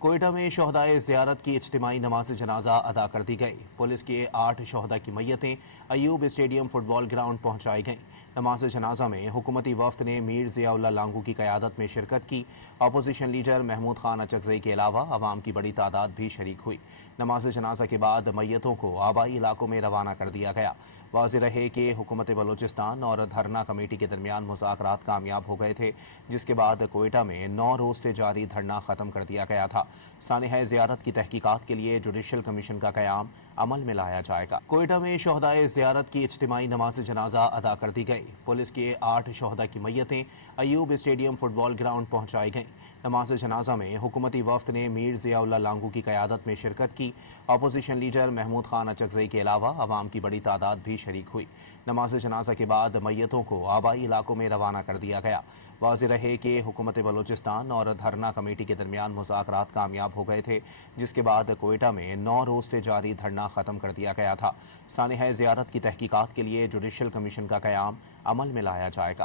कोयटा में शोहदाए ज़ियारत की इज्तिमाई नमाज जनाजा अदा कर दी गई। पुलिस के 8 शोहदा की मैयतें अयूब स्टेडियम फुटबॉल ग्राउंड पहुंचाई गईं। नमाज जनाजा में हुकूमती वफ्द ने मीर ज़ियाउल्लाह लांगू की क़यादत में शिरकत की। अपोजिशन लीडर महमूद खान अचकज़ई के अलावा अवाम की बड़ी तादाद भी शरीक हुई। नमाज जनाजा के बाद मैयतों को आबाई इलाकों में रवाना कर दिया गया। वाज़ेह रहे कि हुकूमत बलूचिस्तान और धरना कमेटी के दरमियान मुज़ाकरात कामयाब हो गए थे, जिसके बाद कोयटा में 9 रोज़ से जारी धरना ख़त्म कर दिया गया था। सानिह ज़ियारत की तहकीकात के लिए जुडिशल कमीशन का क़याम अमल में लाया जाएगा। कोयटा में शोहदाए ज़ियारत की इज्तिमाई नमाज जनाजा अदा कर दी गई। पुलिस के 8 शोहदा की मैयतें अयूब स्टेडियम फुटबॉल ग्राउंड पहुंचाई गईं। नमाज जनाजा में हुकूमती वफ्द ने मीर ज़ियाउल्लाह लांगू की क़यादत में शिरकत की। अपोजिशन लीडर महमूद खान अचकज़ई के अलावा अवाम की बड़ी तादाद भी शरीक हुई। नमाज जनाजा के बाद मैयतों को आबाई इलाकों में रवाना कर दिया गया। वाज़ेह रहे कि हुकूमत बलूचिस्तान और धरना कमेटी के दरमियान मुज़ाकरात कामयाब हो गए थे, जिसके बाद कोयटा में 9 रोज़ से जारी धरना ख़त्म कर दिया गया था। सानिह ज़ियारत की तहकीकात के लिए जुडिशल कमीशन का क़याम अमल में लाया जाएगा।